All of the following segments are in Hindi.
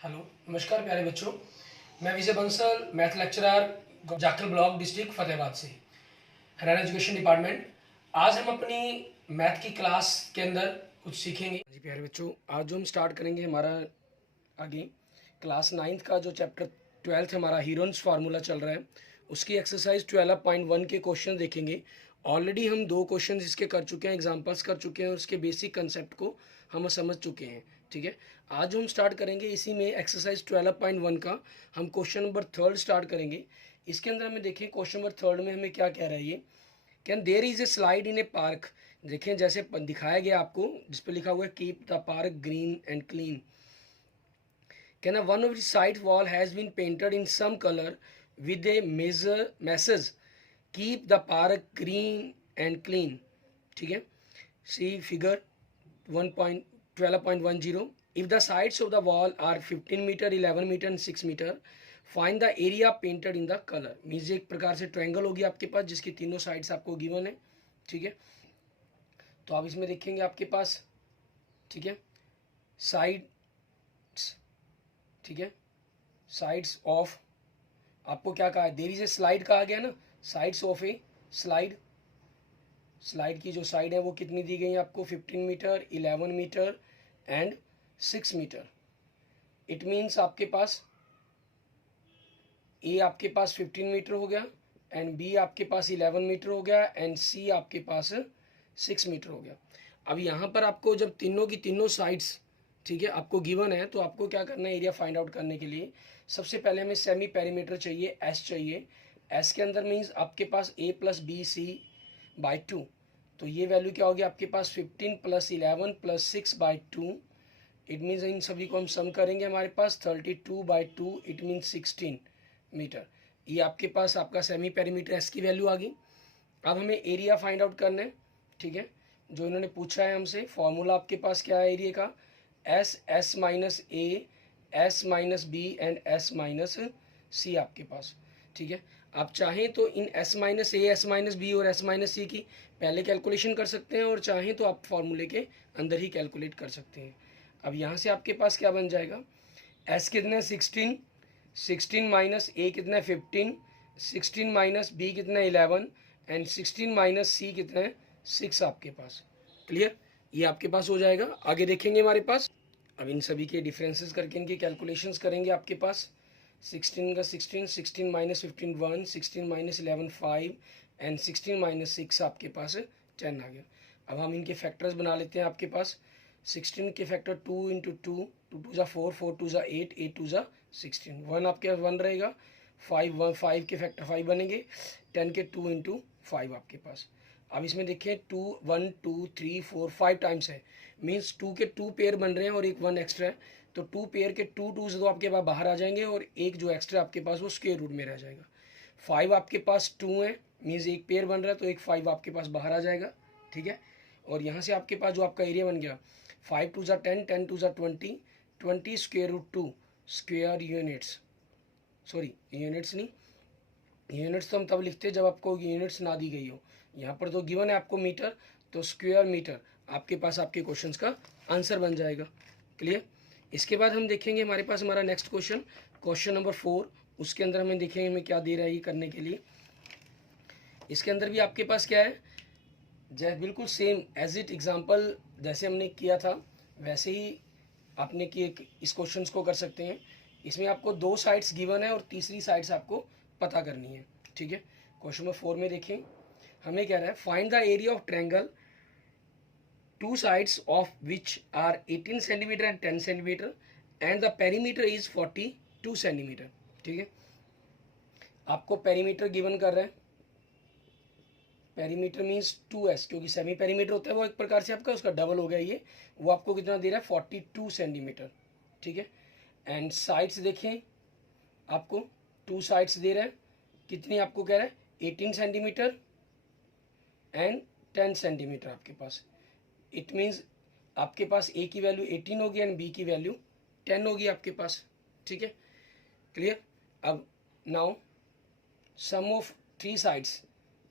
हेलो, नमस्कार प्यारे बच्चों। मैं Vijay Bansal, math lecturer, Jakhal block, district Fatehabad से, हरियाणा एजुकेशन डिपार्टमेंट। आज हम अपनी मैथ की क्लास के अंदर कुछ सीखेंगे। जी प्यारे बच्चों, आज जो हम स्टार्ट करेंगे हमारा आगे क्लास 9th का जो चैप्टर 12th हमारा हीरोन्स फार्मूला चल रहा है, उसकी एक्सरसाइज 12.1 के क्वेश्चन देखेंगे। ऑलरेडी हम 2 क्वेश्चन इसके कर चुके हैं, एग्जांपल्स कर चुके हैं और उसके बेसिक कंसेप्ट को हम समझ चुके हैं। ठीक है, आज जो हम स्टार्ट करेंगे इसी में एक्सरसाइज 12.1 का हम क्वेश्चन नंबर 3 स्टार्ट करेंगे। इसके अंदर हमें देखें क्वेश्चन नंबर 3 में हमें क्या कह रहा है ये, can there is a slide in a park. देखें जैसे दिखाया गया आपको, जिस पर लिखा हुआ है keep the park green and clean. Can one of the side wall has been painted in some color with a message keep the park green and clean. ठीक है, see figure 1.12.10. If the sides of the wall are 15 meter, 11 meter and 6 meter, find the area painted in the color. Means एक प्रकार से ट्रायंगल होगी आपके पास जिसकी तीनों साइड्स आपको गिवन है। ठीक है, तो आप इसमें देखेंगे आपके पास, ठीक है, साइड्स, ठीक है, साइड्स ऑफ, आपको क्या कहा है, देयर इज ए स्लाइड कहा गया ना, sides of A slide. Slide की जो साइड है वो कितनी दी गई है आपको, 15 metre, 11 metre and 6 metre. It means आपके पास ए आपके पास 15 मीटर हो गया एंड बी आपके पास 11 मीटर हो गया एंड सी आपके पास 6 मीटर हो गया। अब यहाँ पर आपको जब तीनों की तीनों साइड्स, ठीक है, आपको गिवन है, तो आपको क्या करना है, एरिया फाइंड आउट करने के लिए सबसे पहले हमें सेमी पेरीमीटर चाहिए, एस चाहिए। एस के अंदर मीन्स आपके पास ए प्लस बी सी बाई 2, तो ये वैल्यू क्या होगी आपके पास 15 plus 11 plus 6 by 2। It means in सभी को हम सम करेंगे, हमारे पास 32 बाई 2, इट मीन्स 16 मीटर। ये आपके पास आपका सेमी पेरीमीटर एस की वैल्यू आ गई। अब हमें एरिया फाइंड आउट करना है। ठीक है, जो इन्होंने पूछा है हमसे, फॉर्मूला आपके पास क्या है एरिया का, S, S minus A, S minus B and S minus C आपके पास। ठीक है, आप चाहें तो इन S minus A, S minus B और एस माइनस सी की पहले कैलकुलेशन कर सकते हैं और चाहें तो आप फॉर्मूले के अंदर ही कैलकुलेट कर सकते हैं। अब यहाँ से आपके पास क्या बन जाएगा, एस कितना है 16, 16 माइनस ए कितना है 15, 16 माइनस बी कितना है 11 एंड 16 माइनस सी कितना है 6 आपके पास। क्लियर, ये आपके पास हो जाएगा। आगे देखेंगे हमारे पास, अब इन सभी के डिफरेंसेस करके इनके कैलकुलेशंस करेंगे। आपके पास 16 का 16, 16 माइनस 15 1, 16 माइनस 11 5 एंड 16 माइनस 6 आपके पास 10 आ गया। अब हम इनके फैक्टर्स बना लेते हैं। आपके पास 16 के फैक्टर 2 इंटू 2, 2 टू ज़ा 4, 4 टू ज़ा 8, 8 टू ज़ा 16, 1 आपके पास 1 रहेगा, 5 के फैक्टर 5 बनेंगे, 10 के 2 इंटू 5 आपके पास। अब इसमें देखें 2 1 2 3 4 5 टाइम्स है, मीन्स 2 के 2 पेयर बन रहे हैं और एक 1 एक्स्ट्रा है, तो 2 पेयर के 2 2 से तो आपके पास बाहर आ जाएंगे और एक जो एक्स्ट्रा आपके पास वो स्क्वायर रूट में रह जाएगा। 5 आपके पास 2 है, मीन्स एक पेयर बन रहा है तो एक 5 आपके पास बाहर आ जाएगा। ठीक है, और यहाँ से आपके पास जो आपका एरिया बन गया 5 टू ज़ा 10, 10 टू ज़ा 20, 20 square root 2 square units, sorry units नहीं, यूनिट्स तो हम तब लिखते हैं जब आपको यूनिट्स ना दी गई हो, यहाँ पर तो गिवन है आपको मीटर, तो स्क्वायर मीटर आपके पास आपके क्वेश्चंस का आंसर बन जाएगा। क्लियर, इसके बाद हम देखेंगे हमारे पास हमारा नेक्स्ट क्वेश्चन, क्वेश्चन नंबर 4। उसके अंदर हमें देखेंगे हमें क्या दे रहा है ये करने के लिए। इसके अंदर भी आपके पास क्या है, जैसे बिल्कुल सेम एज इट एग्जाम्पल जैसे हमने किया था वैसे ही आपने किए इस क्वेश्चन को कर सकते हैं। इसमें आपको 2 साइड्स गिवन है और तीसरी साइड्स आपको पता करनी है। ठीक है, क्वेश्चन नंबर 4 में देखें हमें कह रहा है find the area of triangle, 2 sides of which are 18 centimetre and 10 centimetre and the perimeter is 42 centimetre. ठीक है, आपको पेरीमीटर गिवन कर रहा है, पेरीमीटर मीन्स 2s, क्योंकि सेमी पेरीमीटर होता है वो एक प्रकार से आपका उसका डबल हो गया ये, वो आपको कितना दे रहा है 42 सेंटीमीटर। ठीक है, एंड साइड्स देखें आपको 2 साइड्स दे रहे हैं, कितनी आपको कह रहा है 18 सेंटीमीटर एंड 10 सेंटीमीटर आपके पास। इट मीन्स आपके पास ए की वैल्यू 18 होगी एंड बी की वैल्यू 10 होगी आपके पास। ठीक है, क्लियर। अब नाउ सम ऑफ 3 साइड्स,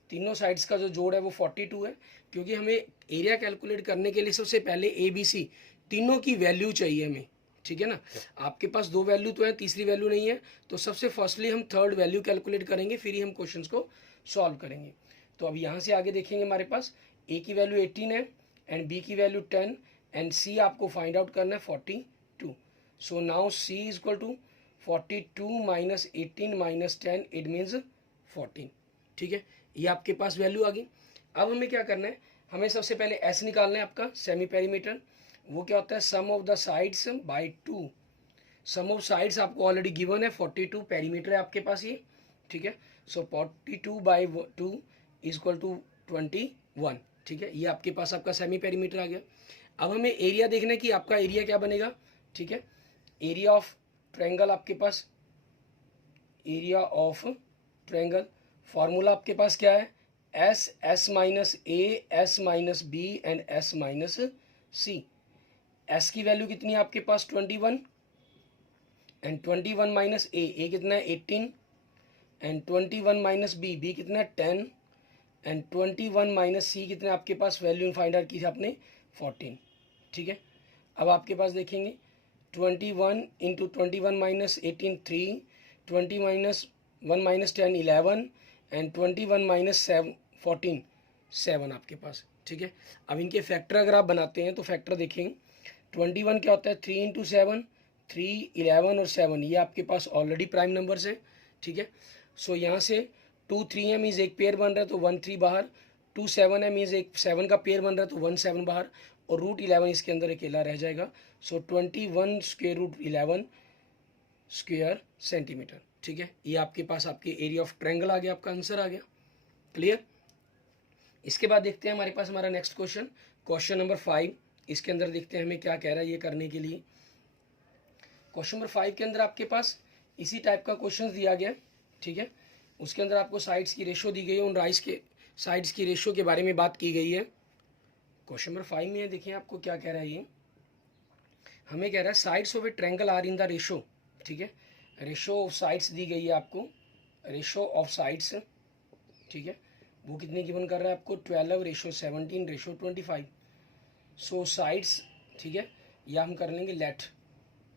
तीनों साइड्स का जो जोड़ है वो 42 है, क्योंकि हमें एरिया कैलकुलेट करने के लिए सबसे पहले ए बी सी तीनों की वैल्यू चाहिए हमें। ठीक है ना। आपके पास दो वैल्यू तो है, तीसरी वैल्यू नहीं है, तो सबसे फर्स्टली हम थर्ड वैल्यू कैलकुलेट करेंगे, फिर ही हम क्वेश्चंस को सॉल्व करेंगे। तो अब यहाँ से आगे देखेंगे, हमारे पास ए की वैल्यू 18 है एंड बी की वैल्यू 10 एंड सी आपको फाइंड आउट करना है 42। So now C is equal to 42 minus 18 minus 10, it means 14। ठीक है, ये आपके पास वैल्यू आ गई। अब हमें क्या करना है, हमें सबसे पहले एस निकालना है आपका सेमी पेरीमीटर। वो क्या होता है, sum of the sides by 2। Sum of sides आपको ऑलरेडी गिवन है, 42 पेरीमीटर है आपके पास ये। ठीक है, so 42 by 2 is equal to 21। ठीक है, ये आपके पास आपका सेमी पेरीमीटर आ गया। अब हमें एरिया देखना है कि आपका एरिया क्या बनेगा। ठीक है, एरिया ऑफ ट्रायंगल आपके पास, एरिया ऑफ ट्रायंगल फॉर्मूला आपके पास क्या है, S, S minus A, S minus B and S minus C. S की वैल्यू कितनी है आपके पास 21 एंड 21 माइनस ए कितना है 18 एंड 21 माइनस बी कितना है 10 एंड 21 माइनस सी कितना आपके पास वैल्यू फाइंड आउट की थी आपने 14। ठीक है, अब आपके पास देखेंगे 21 into 21 minus 18 3, 20 minus 1 minus 10 11 and 21 minus 14 7 आपके पास। ठीक है, अब इनके फैक्टर अगर आप बनाते हैं तो फैक्टर देखेंगे 21 क्या होता है 3 इंटू 7, 3 11 और 7, ये आपके पास ऑलरेडी प्राइम नंबर्स है। ठीक है, सो यहाँ से 2 3 है मीन्स एक पेयर बन रहा है तो 1 3 बाहर, 2 7 है मीन्स एक 7 का पेयर बन रहा है तो 1 7 बाहर, और रूट 11 इसके अंदर अकेला रह जाएगा। सो 21 स्क्वेयर रूट 11 स्क्वेयर सेंटीमीटर। ठीक है, ये आपके पास आपके एरिया ऑफ ट्रायंगल आ गया, आपका आंसर आ गया। क्लियर। इसके बाद देखते हैं हमारे पास हमारा नेक्स्ट क्वेश्चन, क्वेश्चन नंबर 5। इसके अंदर देखते हैं हमें क्या कह रहा है ये करने के लिए। क्वेश्चन नंबर 5 के अंदर आपके पास इसी टाइप का क्वेश्चन दिया गया। ठीक है, उसके अंदर आपको साइड्स की रेशो दी गई है, उन राइस के साइड्स की रेशो के बारे में बात की गई है। क्वेश्चन नंबर 5 में देखिए आपको क्या कह रहा है ये, हमें कह रहा है sides of a triangle are in the ratio. ठीक है, रेशो ऑफ साइड्स दी गई है आपको, रेशो ऑफ साइड्स। ठीक है, वो कितने गिवन कर रहा है आपको 12 रेशो 17 रेशो 25। सो साइड्स, ठीक है, या हम कर लेंगे लेट।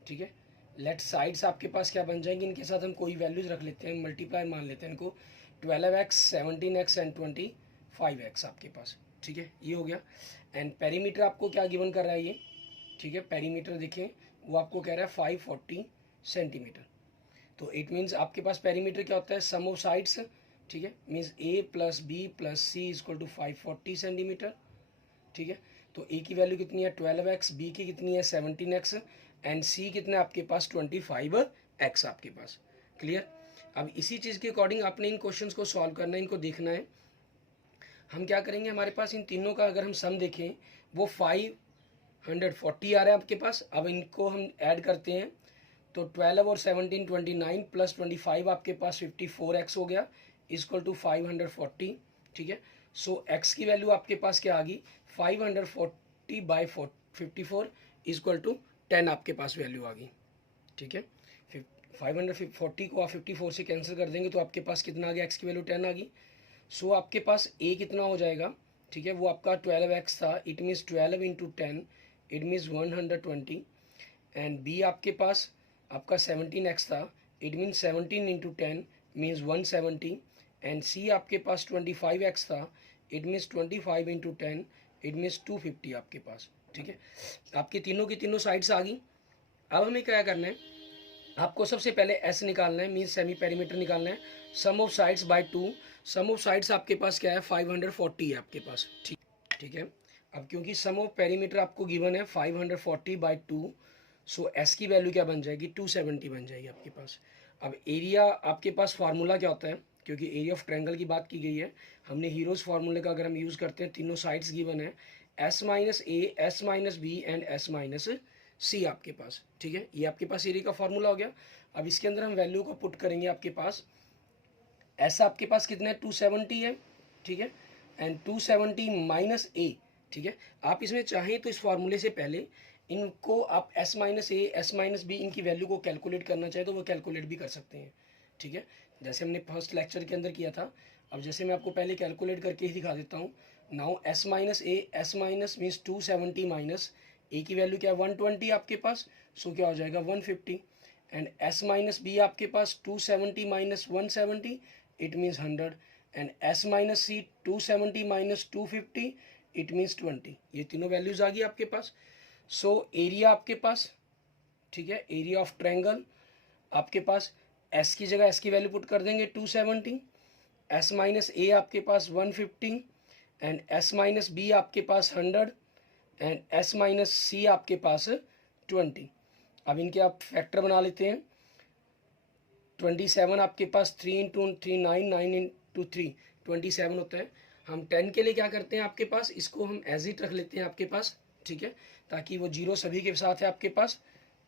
ठीक है, लेट साइड्स आपके पास क्या बन जाएंगे, इनके साथ हम कोई वैल्यूज रख लेते हैं, मल्टीप्लाई मान लेते हैं इनको, 12x 17x एंड 25x आपके पास। ठीक है, ये हो गया। एंड पेरीमीटर आपको क्या गिवन कर रहा है ये, ठीक है, पेरीमीटर देखें वो आपको कह रहा है 540 सेंटीमीटर। तो इट मीन्स आपके पास पेरीमीटर क्या होता है, सम ऑफ साइड्स। ठीक है, means A plus B plus C is equal to 540 centimetre. ठीक है, तो ए की वैल्यू कितनी है 12x, बी की कितनी है 17x एंड सी कितना आपके पास 25x आपके पास। क्लियर। अब इसी चीज़ के अकॉर्डिंग आपने इन क्वेश्चंस को सॉल्व करना है, इनको देखना है। हम क्या करेंगे, हमारे पास इन तीनों का अगर हम सम देखें वो 540 आ रहा है आपके पास। अब इनको हम ऐड करते हैं तो 12 और 17 29 प्लस 25 आपके पास 54x हो गया इक्वल टू 540। ठीक है, सो x की वैल्यू आपके पास क्या आ गई 540 बाई 54 इक्वल टू 10 आपके पास वैल्यू आ गई। ठीक है, 540 को आप 54 से कैंसिल कर देंगे तो आपके पास कितना आ गया, x की वैल्यू 10 आ गई। सो आपके पास a कितना हो जाएगा, ठीक है, वो आपका 12x था, it means 12 into 10 it means 120 and b आपके पास आपका 17x था, it means 17 into 10 means 170 and c आपके पास 25x था, it means 25 into 10 it means 250 आपके पास। ठीक है, आपकी तीनों की तीनों साइड्स आ गई। अब हमें क्या करना है, आपको सबसे पहले एस निकालना है, मीन्स सेमी पेरीमीटर निकालना है। Sum of sides by 2, sum of sides आपके पास क्या है 540 है आपके पास। ठीक है, अब क्योंकि सम ऑफ पेरीमीटर आपको गिवन है 540 बाय 2, सो एस की वैल्यू क्या बन जाएगी 270 बन जाएगी आपके पास। अब एरिया आपके पास फार्मूला क्या होता है, क्योंकि एरिया ऑफ ट्रायंगल की बात की गई है, हमने हीरोज फार्मूले का अगर हम यूज़ करते हैं, तीनों साइड्स गिवन है S minus A, S minus B and S minus C आपके पास। ठीक है, ये आपके पास एरिया का फार्मूला हो गया। अब इसके अंदर हम वैल्यू को पुट करेंगे, आपके पास एस आपके पास कितना है 270 है। ठीक है, एंड 270 माइनस ए। ठीक है, आप इसमें चाहें तो इस फार्मूले से पहले इनको आप S minus A, S minus B, इनकी वैल्यू को कैलकुलेट करना चाहे तो वो कैलकुलेट भी कर सकते हैं। ठीक है, जैसे हमने फर्स्ट लेक्चर के अंदर किया था। अब जैसे मैं आपको पहले कैलकुलेट करके ही दिखा देता हूँ। Now S minus A, S minus means 270 minus ए की वैल्यू क्या है 120 आपके पास, सो क्या हो जाएगा 150। एंड s माइनस बी आपके पास 270 minus 170 it means 100। And s minus C 270 minus 250 it means 20। ये तीनों वैल्यूज आ गई आपके पास। सो एरिया आपके पास, ठीक है, एरिया ऑफ ट्रायंगल आपके पास s की जगह s की वैल्यू पुट कर देंगे 270, s माइनस ए आपके पास 150 एंड s माइनस बी आपके पास 100 एंड s माइनस सी आपके पास 20। अब इनके आप फैक्टर बना लेते हैं। 27 आपके पास 3 इंटू 3 9, 9 इंटू 3 27 होता है। हम 10 के लिए क्या करते हैं आपके पास, इसको हम एज इट रख लेते हैं आपके पास, ठीक है, ताकि वो जीरो सभी के साथ है आपके पास,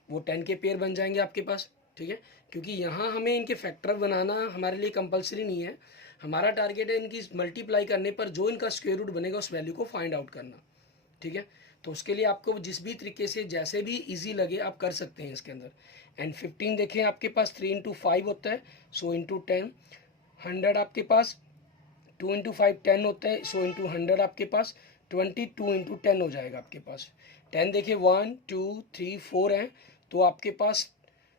वो 10 के पेयर बन जाएंगे आपके पास, ठीक है। क्योंकि यहाँ हमें इनके फैक्टर बनाना हमारे लिए कंपलसरी नहीं है, हमारा टारगेट है इनकी मल्टीप्लाई करने पर जो इनका स्क्वायर रूट बनेगा उस वैल्यू को फाइंड आउट करना, ठीक है। तो उसके लिए आपको जिस भी तरीके से जैसे भी इजी लगे आप कर सकते हैं इसके अंदर। एंड 15 देखें आपके पास 3 इंटू 5 होता है, सो इंटू 10। 100 आपके पास 2 इंटू 5 10 होता है, सो इंटू 100 आपके पास 22 इंटू 10 हो जाएगा आपके पास। 10 देखिए 1 2 3 4 हैं, तो आपके पास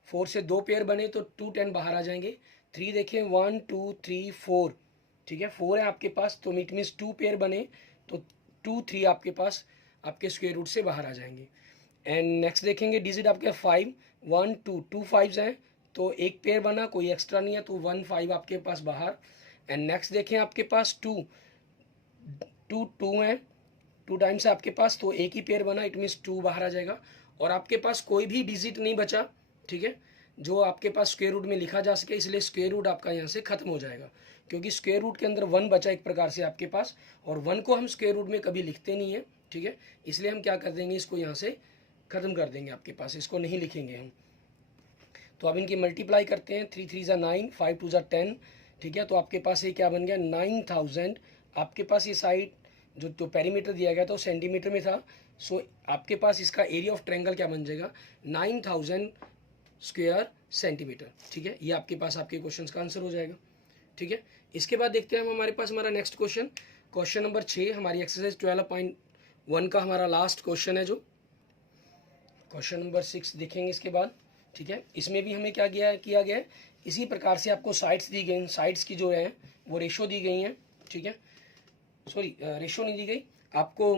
4 से 2 पेयर बने तो 2 10 बाहर आ जाएंगे। 3 देखें 1 2 3 4, ठीक है, 4 है आपके पास, तो इट मीन्स 2 पेयर बने तो 2 3 आपके पास आपके स्क्वायर रूट से बाहर आ जाएंगे। एंड नेक्स्ट देखेंगे डिजिट आपके 5 1 2 2 5 हैं, तो एक पेयर बना, कोई एक्स्ट्रा नहीं है, तो 1 5 आपके पास बाहर। एंड नेक्स्ट देखें आपके पास 2 2 2 हैं, 2 टाइम्स है आपके पास, तो एक ही पेयर बना, इट मीन्स 2 बाहर आ जाएगा। और आपके पास कोई भी डिजिट नहीं बचा, ठीक है, जो आपके पास स्क्वायर रूट में लिखा जा सके, इसलिए स्क्वायर रूट आपका यहाँ से खत्म हो जाएगा, क्योंकि स्क्वायर रूट के अंदर 1 बचा एक प्रकार से आपके पास, और 1 को हम स्क्वायर रूट में कभी लिखते नहीं है, ठीक है, इसलिए हम क्या कर देंगे, इसको यहाँ से ख़त्म कर देंगे आपके पास, इसको नहीं लिखेंगे हम। तो अब इनकी मल्टीप्लाई करते हैं, 3 3 ज़ा 9, 5 2 ज़ा 10, ठीक है, तो आपके पास ये क्या बन गया 9000। आपके पास ये साइड जो पेरीमीटर दिया गया था वो सेंटीमीटर में था, सो आपके पास इसका एरिया ऑफ ट्रायंगल क्या बन जाएगा 9000 स्क्वायर सेंटीमीटर, ठीक है। ये आपके पास आपके क्वेश्चन का आंसर हो जाएगा, ठीक है। इसके बाद देखते हैं हम हमारे पास हमारा नेक्स्ट क्वेश्चन, क्वेश्चन नंबर 6 हमारी एक्सरसाइज 12.1 का हमारा लास्ट क्वेश्चन है, जो क्वेश्चन नंबर 6 देखेंगे इसके बाद, ठीक है। इसमें भी हमें क्या किया गया है, इसी प्रकार से आपको साइड्स दी गई, साइड्स की जो है वो रेशो दी गई हैं, ठीक है, सॉरी रेशो नहीं दी गई आपको,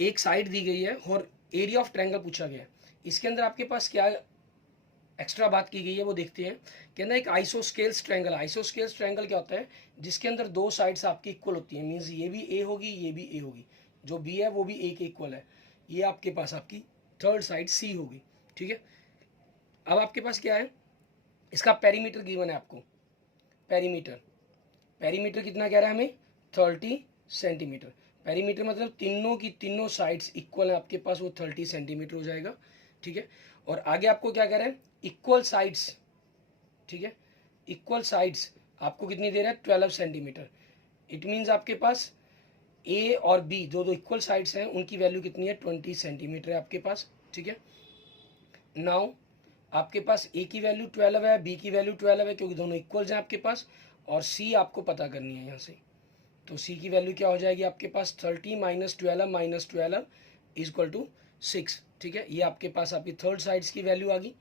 एक साइड दी गई है और एरिया ऑफ ट्रायंगल पूछा गया है। इसके अंदर आपके पास क्या एक्स्ट्रा बात की गई है वो देखते हैं। कहना एक आइसोस्केल्स ट्रायंगल, आइसोस्केल्स ट्रायंगल क्या होता है, जिसके अंदर दो साइड्स आपकी इक्वल होती हैं, मीन्स ये भी ए होगी ये भी ए होगी, जो बी है वो भी ए के इक्वल है, ये आपके पास आपकी थर्ड साइड सी होगी, ठीक है। अब आपके पास क्या है, इसका पेरीमीटर गिवन है आपको, पेरीमीटर कितना कह रहा है हमें 30 सेंटीमीटर। पेरीमीटर मतलब तीनों की तीनों साइड्स इक्वल है आपके पास, वो 30 सेंटीमीटर हो जाएगा, ठीक है। और आगे आपको क्या कह रहा है, इक्वल साइड्स, ठीक है, इक्वल साइड्स आपको कितनी दे रहा है 12 सेंटीमीटर। इट मीन्स आपके पास ए और बी दो इक्वल साइड्स हैं, उनकी वैल्यू कितनी है 20 सेंटीमीटर है आपके पास, ठीक है। नाउ आपके पास ए की वैल्यू 12 है, बी की वैल्यू 12 है, क्योंकि दोनों इक्वल्स हैं आपके पास, और सी आपको पता करनी है यहाँ से, तो सी की वैल्यू क्या हो जाएगी आपके पास 30 माइनस 12 इज इक्वल टू 6, ठीक है। ये आपके पास आपकी थर्ड साइड्स की वैल्यू आ गई,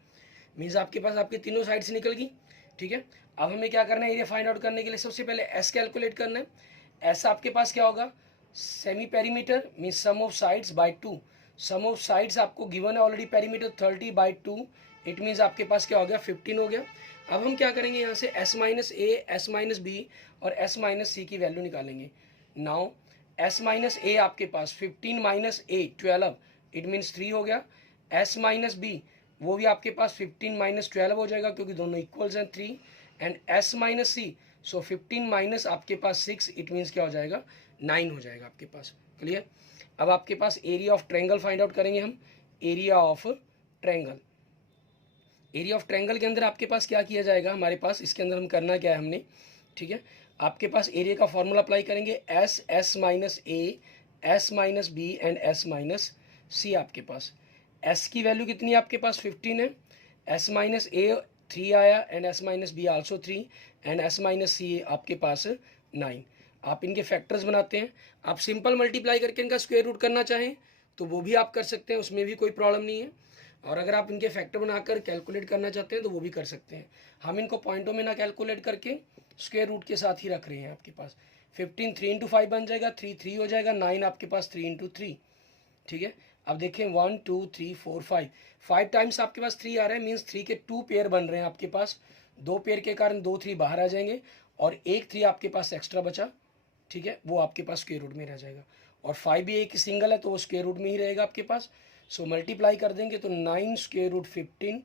मीन्स आपके पास आपकी तीनों साइड्स निकल गई, ठीक है। अब हमें क्या करना है, एरिया फाइंड आउट करने के लिए सबसे पहले एस कैलकुलेट करना है। एस आपके पास क्या होगा, semi perimeter means sum of sides by 2, sum of sides आपको गिवन है already, perimeter 30 by 2, it means आपके पास क्या हो गया 15 हो गया। अब हम क्या करेंगे, यहाँ से S minus A, S minus B और एस माइनस सी की वैल्यू निकालेंगे। नाउ एस माइनस ए आपके पास 15 माइनस ए 12, इट मीन्स 3 हो गया। एस माइनस बी वो भी आपके पास 15 माइनस 12 हो जाएगा, क्योंकि दोनों इक्वल्स हैं 3। And S minus C, so 15 minus आपके पास 6, इट मीन्स क्या हो जाएगा 9 हो जाएगा आपके पास, क्लियर। अब आपके पास area of triangle find out करेंगे हम, area of triangle. Area of triangle के अंदर आपके पास क्या किया जाएगा, हमारे पास इसके अंदर हम करना क्या है हमने, ठीक है, आपके पास एरिया का फॉर्मूला अप्लाई करेंगे, S S minus A, S minus B and S minus C. आपके पास एस की वैल्यू कितनी है आपके पास 15 है, एस माइनस ए 3 आया and S minus B also 3 and S minus C आपके पास 9। आप इनके फैक्टर्स बनाते हैं, आप सिंपल मल्टीप्लाई करके इनका स्क्वायर रूट करना चाहें तो वो भी आप कर सकते हैं, उसमें भी कोई प्रॉब्लम नहीं है। और अगर आप इनके फैक्टर बनाकर कैलकुलेट करना चाहते हैं तो वो भी कर सकते हैं। हम इनको पॉइंटों में ना कैलकुलेट करके स्क्वायर रूट के साथ ही रख रहे हैं। आपके पास 15 3 इंटू 5 बन जाएगा, 3 3 हो जाएगा, 9 आपके पास 3 इंटू 3। ठीक है, अब देखें 1 2 3 4 5 टाइम्स आपके पास 3 आ रहा है, मीन्स 3 के 2 पेयर बन रहे हैं आपके पास। 2 पेयर के कारण 2 3 बाहर आ जाएंगे और एक 3 आपके पास एक्स्ट्रा बचा। ठीक है, वो आपके पास स्क्वायर रूट में रह जाएगा। और 5 भी एक सिंगल है तो वो स्क्वायर रूट में ही रहेगा आपके पास। सो मल्टीप्लाई कर देंगे तो 9 स्क्वायर रूट 15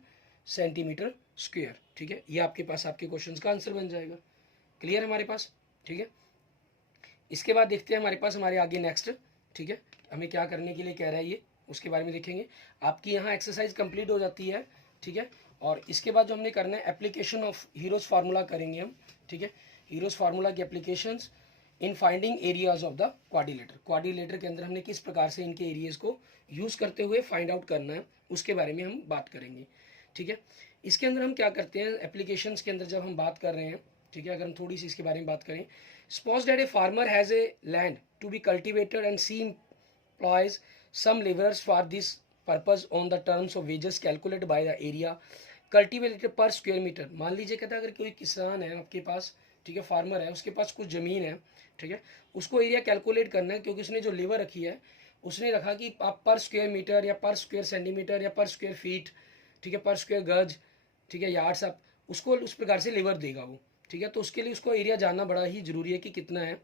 सेंटीमीटर स्क्वायर। ठीक है, ये आपके पास आपके क्वेश्चन का आंसर बन जाएगा। क्लियर है हमारे पास? ठीक है, इसके बाद देखते हैं हमारे पास हमारे आगे नेक्स्ट। ठीक है, हमें क्या करने के लिए कह रहा है ये, उसके बारे में देखेंगे। आपकी यहाँ एक्सरसाइज कंप्लीट हो जाती है। ठीक है, और इसके बाद जो हमने करना है एप्लीकेशन ऑफ हीरोज फार्मूला करेंगे हम। ठीक है, हीरोज फार्मूला की applications in finding areas of the quadrilateral. Quadrilateral के अंदर हमने किस प्रकार से इनके एरियाज को यूज़ करते हुए फाइंड आउट करना है, उसके बारे में हम बात करेंगे। ठीक है, इसके अंदर हम क्या करते हैं एप्लीकेशंस के अंदर जब हम बात कर रहे हैं। ठीक है, अगर हम थोड़ी सी इसके बारे में बात करें, suppose that a farmer has a land to be cultivated and she employs some laborers for this purpose on the terms of wages calculated by the area cultivated per square meter। मान लीजिए कहता है अगर कोई किसान है आपके पास, ठीक है, फार्मर है, उसके पास कुछ ज़मीन है। ठीक है, उसको एरिया कैलकुलेट करना है, क्योंकि उसने जो लेबर रखी है उसने रखा कि आप पर स्क्वायर मीटर या पर स्क्वायर सेंटीमीटर या पर स्क्वायर फीट, ठीक है, पर स्क्वायर गज, ठीक है, यार्ड्स, आप उसको उस प्रकार से लेबर देगा वो। ठीक है, तो उसके लिए उसको एरिया जानना बड़ा ही ज़रूरी है कि कितना है।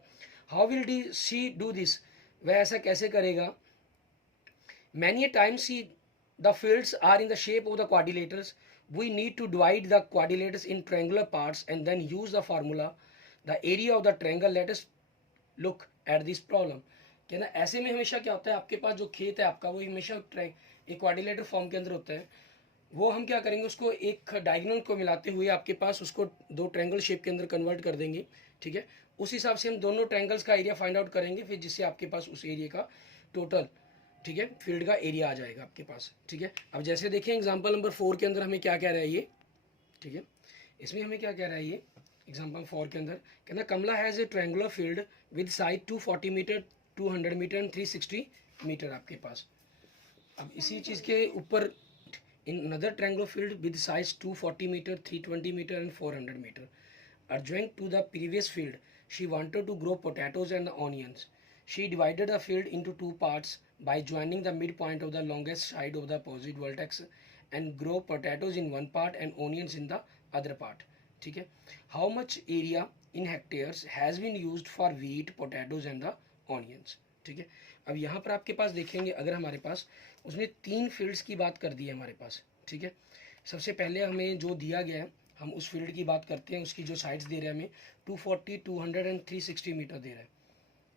How will D she do this, वह ऐसा कैसे करेगा। Many a times the fields are in the shape of the quadrilaters. We need to divide the quadrilaters in triangular parts and then use the formula the area of the triangle। Let us look at this problem। कहना ऐसे में हमेशा क्या होता है, आपके पास जो खेत है आपका वो हमेशा एक क्वाड्रिलेटर फॉर्म के अंदर होता है। वो हम क्या करेंगे, उसको एक डायगोनल को मिलाते हुए आपके पास उसको दो ट्रायंगल शेप के अंदर कन्वर्ट कर देंगे। ठीक है, उस हिसाब से हम दोनों ट्रायंगल्स का एरिया फाइंड आउट करेंगे, फिर जिससे आपके पास उस एरिया का टोटल, ठीक है, फील्ड का एरिया आ जाएगा आपके पास। ठीक है, अब जैसे देखें एग्जांपल नंबर 4 के अंदर हमें क्या कह रहा है ये। ठीक है, इसमें हमें क्या कह रहा है ये एग्जांपल 4 के अंदर, कहना Kamla has a triangular field with side 240 metre, 200 metre and 360 metre आपके पास। अब इसी चीज़ के ऊपर in another triangular field with size 240 meter, 320 meter and 400 meter adjoining to the previous field, she wanted to grow potatoes and onions. She divided the field into two parts by joining the midpoint of the longest side of the opposite vertex and grow potatoes in one part and onions in the other part। ठीक है, how much area in hectares has been used for wheat, potatoes and the onions। ठीक है, अब यहाँ पर आपके पास देखेंगे, अगर हमारे पास उसने 3 फील्ड्स की बात कर दी है हमारे पास। ठीक है, सबसे पहले हमें जो दिया गया है हम उस फील्ड की बात करते हैं। उसकी जो साइड्स दे रहे हैं हमें 240, 200 एंड 360 मीटर दे रहा है।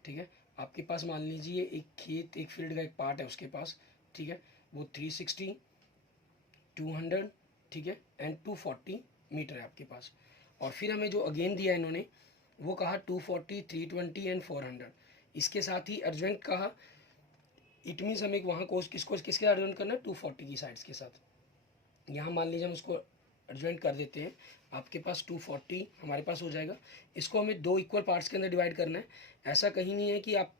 ठीक है, आपके पास मान लीजिए एक खेत, एक फील्ड का एक पार्ट है उसके पास। ठीक है, वो 360, 200, ठीक है, एंड 240 मीटर है आपके पास। और फिर हमें जो अगेन दिया इन्होंने वो कहा 240, 320 एंड 400। इसके साथ ही अर्जेंट कहा, इट मीन्स हमें वहाँ को किसको किसके साथ अर्जेंट करना है, 240 की साइड्स के साथ। यहाँ मान लीजिए हम उसको अर्जेंट कर देते हैं, आपके पास 240 हमारे पास हो जाएगा। इसको हमें 2 इक्वल पार्ट्स के अंदर डिवाइड करना है। ऐसा कहीं नहीं है कि आप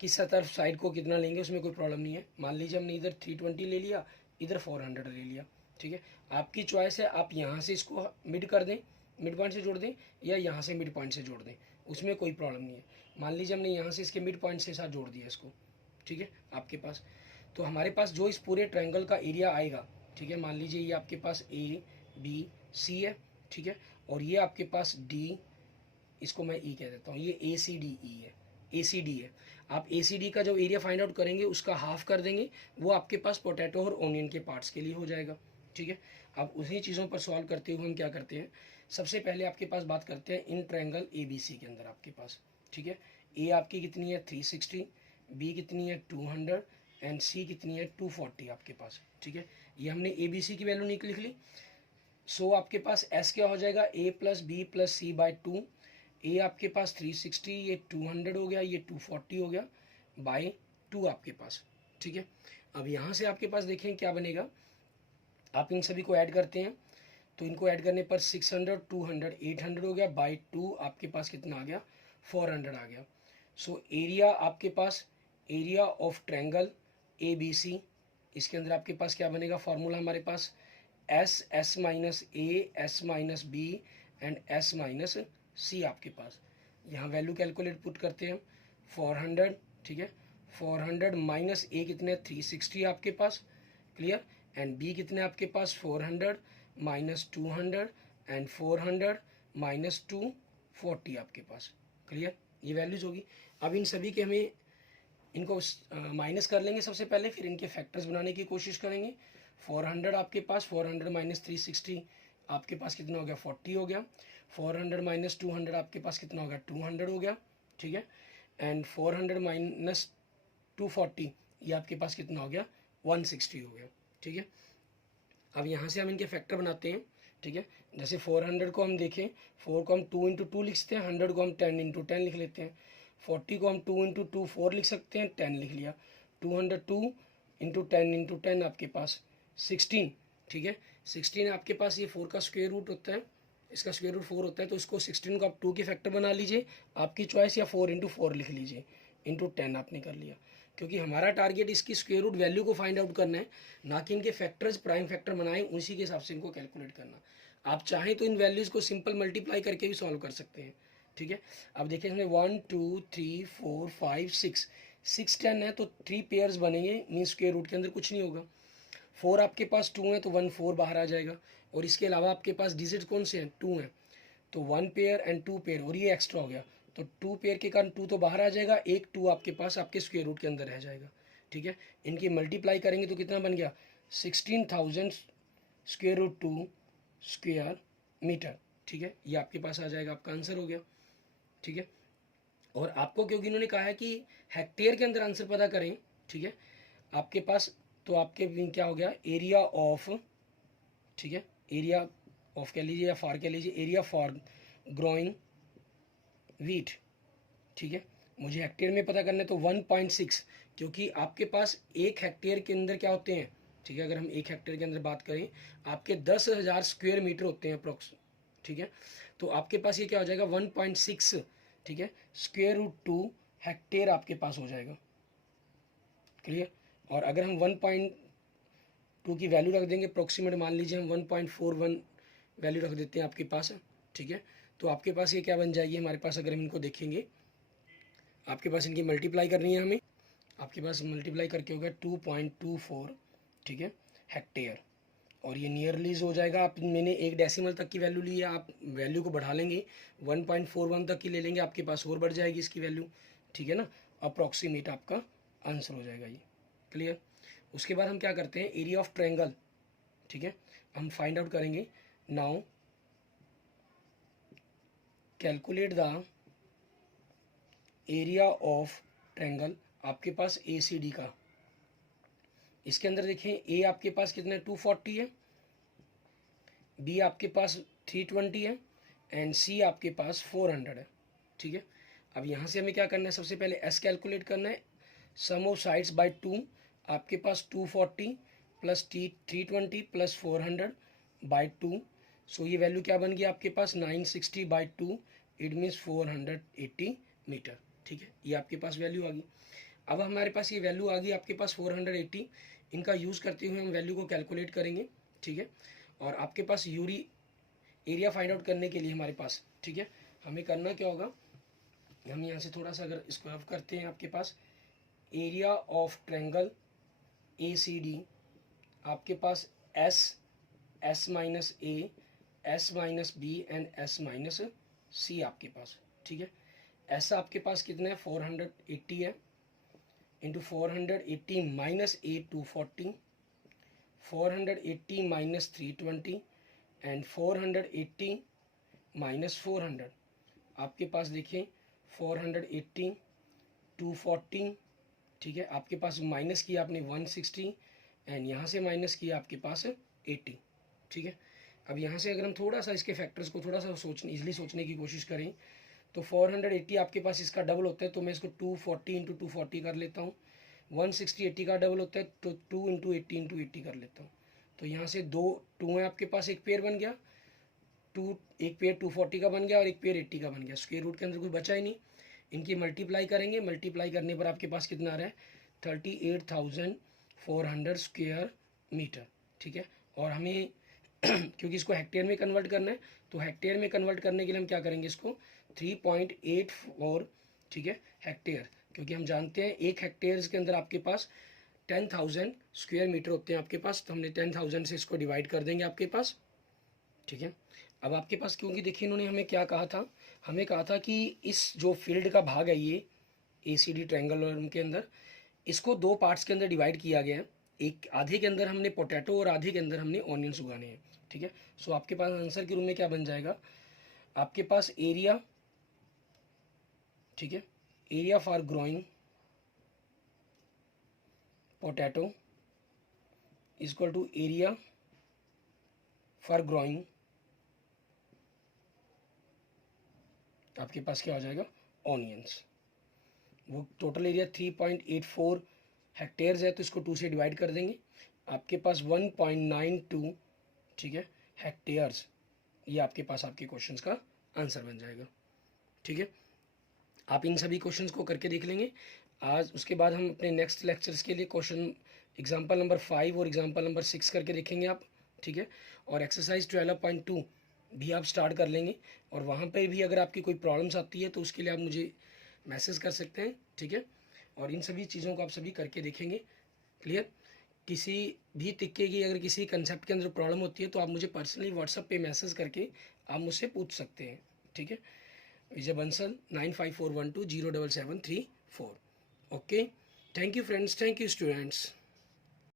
किस तरफ साइड को कितना लेंगे, उसमें कोई प्रॉब्लम नहीं है। मान लीजिए हमने इधर 320 ले लिया, इधर 400 ले लिया। ठीक है, आपकी चॉइस है, आप यहाँ से इसको मिड कर दें, मिड पॉइंट से जोड़ दें, या यहाँ से मिड पॉइंट से जोड़ दें, उसमें कोई प्रॉब्लम नहीं है। मान लीजिए हमने यहाँ से इसके मिड पॉइंट से साथ जोड़ दिया इसको। ठीक है, आपके पास तो हमारे पास जो इस पूरे ट्रायंगल का एरिया आएगा, ठीक है, मान लीजिए ये आपके पास ए बी सी है। ठीक है, और ये आपके पास डी, इसको मैं ई कह देता हूँ, ये ए सी डी ई है, ए सी डी है। आप ए सी डी का जो एरिया फाइंड आउट करेंगे उसका हाफ कर देंगे, वो आपके पास पोटैटो और ओनियन के पार्ट्स के लिए हो जाएगा। ठीक है, अब उसी चीज़ों पर सॉल्व करते हुए हम क्या करते हैं, सबसे पहले आपके पास बात करते हैं इन ट्रायंगल ए बी सी के अंदर आपके पास। ठीक है, ए आपकी कितनी है 360, बी कितनी है 200 एंड सी कितनी है 240 आपके पास। ठीक है, ये हमने ए बी सी की वैल्यू लिख ली। सो आपके पास एस क्या हो जाएगा, A plus B plus C by 2। A आपके पास 360, ये 200 हो गया, ये 240 हो गया, बाई 2 आपके पास। ठीक है, अब यहाँ से आपके पास देखें क्या बनेगा, आप इन सभी को ऐड करते हैं तो इनको ऐड करने पर 600, 200, 800 हो गया, बाई 2 आपके पास कितना आ गया, 400 आ गया। सो एरिया आपके पास, area of triangle A B C इसके अंदर आपके पास क्या बनेगा फॉर्मूला हमारे पास S minus A, S minus B and S minus C आपके पास। यहाँ वैल्यू कैलकुलेट पुट करते हैं 400, ठीक है। 400 माइनस ए कितने 360 आपके पास, क्लियर। एंड बी कितने आपके पास 400 माइनस 200 एंड 400 माइनस 240 आपके पास, क्लियर। ये वैल्यूज होगी। अब इन सभी के हमें इनको माइनस कर लेंगे सबसे पहले, फिर इनके फैक्टर्स बनाने की कोशिश करेंगे। 400 आपके पास 400 माइनस 360 आपके पास कितना हो गया 40 हो गया। 400 माइनस 200 आपके पास कितना हो गया 200 हो गया, ठीक है। एंड 400 माइनस 240 ये आपके पास कितना हो गया 160 हो गया, ठीक है। अब यहाँ से हम इनके फैक्टर बनाते हैं, ठीक है। जैसे 400 को हम देखें, 4 को हम 2 इंटू 2 लिखते हैं, 100 को हम 10 इंटू 10 लिख लेते हैं। 40 को हम 2 इंटू 2 4 लिख सकते हैं, 10 लिख लिया। 202 इंटू 10 इंटू 10 आपके पास 16, ठीक है। 16 आपके पास, ये 4 का स्क्वायर रूट होता है, इसका स्क्वायर रूट 4 होता है, तो इसको 16 को आप 2 के फैक्टर बना लीजिए, आपकी चॉइस, या 4 इंटू 4 लिख लीजिए, इंटू 10 आपने कर लिया। क्योंकि हमारा टारगेट इसकी स्क्वायर रूट वैल्यू को फाइंड आउट करना है, ना कि इनके फैक्टर्स प्राइम फैक्टर बनाएं उसी के हिसाब से इनको कैलकुलेट करना। आप चाहें तो इन वैल्यूज़ को सिंपल मल्टीप्लाई करके भी सॉल्व कर सकते हैं, ठीक है। अब देखिए इसमें 1 2 3 4 5 6 10 है, तो 3 पेयर्स बनेंगे, मीन स्क्वायर रूट के अंदर कुछ नहीं होगा। 4 आपके पास 2 है तो 1 4 बाहर आ जाएगा, और इसके अलावा आपके पास डिजिट कौन से हैं 2 हैं, तो 1 पेयर एंड 2 पेयर, और ये एक्स्ट्रा हो गया, तो 2 पेयर के कारण 2 तो बाहर आ जाएगा, एक 2 आपके पास आपके स्क्वायर रूट के अंदर रह जाएगा, ठीक है। इनकी मल्टीप्लाई करेंगे तो कितना बन गया 16,000 स्क्वायर रूट 2 स्क्वायर मीटर, ठीक है। ये आपके पास आ जाएगा, आपका आंसर हो गया, ठीक है। और आपको क्योंकि इन्होंने कहा है कि हेक्टेयर के अंदर आंसर पता करें, ठीक है, आपके पास, तो आपके क्या हो गया एरिया ऑफ, ठीक है, एरिया ऑफ कह लीजिए या फॉर कह लीजिए, एरिया फॉर ग्रोइंग वीट, ठीक है। मुझे हेक्टेयर में पता करना है तो 1.6, क्योंकि आपके पास एक हेक्टेयर के अंदर क्या होते हैं, ठीक है, अगर हम एक हेक्टेयर के अंदर बात करें आपके 10,000 स्क्वायर मीटर होते हैं अप्रोक्स, ठीक है। तो आपके पास ये क्या हो जाएगा 1.6, ठीक है, स्क्वायर रूट 2 हेक्टेयर आपके पास हो जाएगा, क्लियर। और अगर हम 1.2 की वैल्यू रख देंगे अप्रोक्सीमेट, मान लीजिए हम 1.41 वैल्यू रख देते हैं आपके पास, ठीक है, तो आपके पास ये क्या बन जाएगी हमारे पास, अगर हम इनको देखेंगे, आपके पास इनकी मल्टीप्लाई करनी है हमें, आपके पास मल्टीप्लाई करके होगा 2.24, ठीक है, हेक्टेयर। और ये नियरलीज हो जाएगा, आप मैंने एक डेसिमल तक की वैल्यू ली है, आप वैल्यू को बढ़ा लेंगे 1.41 तक की ले लेंगे, आपके पास और बढ़ जाएगी इसकी वैल्यू, ठीक है ना। अप्रॉक्सीमेट आपका आंसर हो जाएगा ये, क्लियर। उसके बाद हम क्या करते हैं एरिया ऑफ ट्रायंगल, ठीक है, हम फाइंड आउट करेंगे। Now calculate the area of triangle आपके पास ACD का। इसके अंदर देखें ए आपके पास कितना है 240 है, बी आपके पास 320 है एंड सी आपके पास 400 है, ठीक है। अब यहाँ से हमें क्या करना है, सबसे पहले एस कैलकुलेट करना है, सम ऑफ साइड्स बाय 2, आपके पास 240 प्लस 320 प्लस 400 बाय 2, सो ये वैल्यू क्या बन गई आपके पास 960 बाय 2, इट मीन्स 480 मीटर, ठीक है। ये आपके पास वैल्यू आ गई। अब हमारे पास ये वैल्यू आ गई आपके पास 480, इनका यूज़ करते हुए हम वैल्यू को कैलकुलेट करेंगे, ठीक है। और आपके पास यूरी एरिया फाइंड आउट करने के लिए हमारे पास, ठीक है, हमें करना क्या होगा, हम यहाँ से थोड़ा सा अगर इसको अब करते हैं, आपके पास एरिया ऑफ ट्रायंगल ACD आपके पास S minus A, S minus B and S minus C आपके पास, ठीक है। एस आपके पास कितना है 480 है, into 480 minus A 240, 480 minus 320 and 480 minus 400, आपके पास देखिए 480 240, ठीक है, आपके पास माइनस किया आपने 160 एंड यहाँ से माइनस किया आपके पास 80, ठीक है। अब यहाँ से अगर हम थोड़ा सा इसके फैक्टर्स को थोड़ा सा इजीली सोचने की कोशिश करें, तो 480 आपके पास इसका डबल होता है, तो मैं इसको 240 इंटू 240 कर लेता हूँ। 160 80 का डबल होता है, तो 2 इंटू 80 कर लेता हूँ। तो यहाँ से 2 है आपके पास, एक पेयर बन गया, एक पेयर 240 का बन गया और एक पेयर 80 का बन गया, स्क्वायर रूट के अंदर कुछ बचा ही नहीं। इनकी मल्टीप्लाई करेंगे, मल्टीप्लाई करने पर आपके पास कितना आ रहा है 38,000 400 स्क्वायर मीटर, ठीक है। और हमें क्योंकि इसको हेक्टेयर में कन्वर्ट करना है, तो हेक्टेयर में कन्वर्ट करने के लिए हम क्या करेंगे, इसको 3.84, ठीक है, हेक्टेयर, क्योंकि हम जानते हैं एक हेक्टेयर के अंदर आपके पास 10,000 स्क्वायर मीटर होते हैं आपके पास, तो हमने 10,000 से इसको डिवाइड कर देंगे आपके पास, ठीक है। अब आपके पास, क्योंकि देखिए इन्होंने हमें क्या कहा था, हमें कहा था कि इस जो फील्ड का भाग है ये ACD ट्रायंगल के अंदर, इसको दो पार्ट्स के अंदर डिवाइड किया गया है। एक आधे के अंदर हमने पोटैटो और आधे के अंदर हमने ऑनियंस उगाने हैं, ठीक है। सो आपके पास आंसर के रूप में क्या बन जाएगा, आपके पास एरिया, ठीक है, area for growing potato is equal to area for growing, आपके पास क्या हो जाएगा, ऑनियंस। वो टोटल एरिया 3.84 हेक्टेयर्स है, तो इसको 2 से डिवाइड कर देंगे, आपके पास 1.92, ठीक है, हेक्टेयर्स। ये आपके पास आपके क्वेश्चंस का आंसर बन जाएगा, ठीक है। आप इन सभी क्वेश्चंस को करके देख लेंगे आज। उसके बाद हम अपने नेक्स्ट लेक्चर्स के लिए क्वेश्चन एग्जाम्पल नंबर 5 और एग्जाम्पल नंबर 6 करके देखेंगे आप, ठीक है। और एक्सरसाइज 12.2 भी आप स्टार्ट कर लेंगे, और वहाँ पे भी अगर आपकी कोई प्रॉब्लम्स आती है तो उसके लिए आप मुझे मैसेज कर सकते हैं, ठीक है। और इन सभी चीज़ों को आप सभी करके देखेंगे, क्लियर। किसी भी तरीके की अगर किसी कंसेप्ट के अंदर प्रॉब्लम होती है तो आप मुझे पर्सनली व्हाट्सएप पे मैसेज करके आप मुझसे पूछ सकते हैं, ठीक है। Vijay Bansal 9541207734। Okay, thank you friends, thank you students.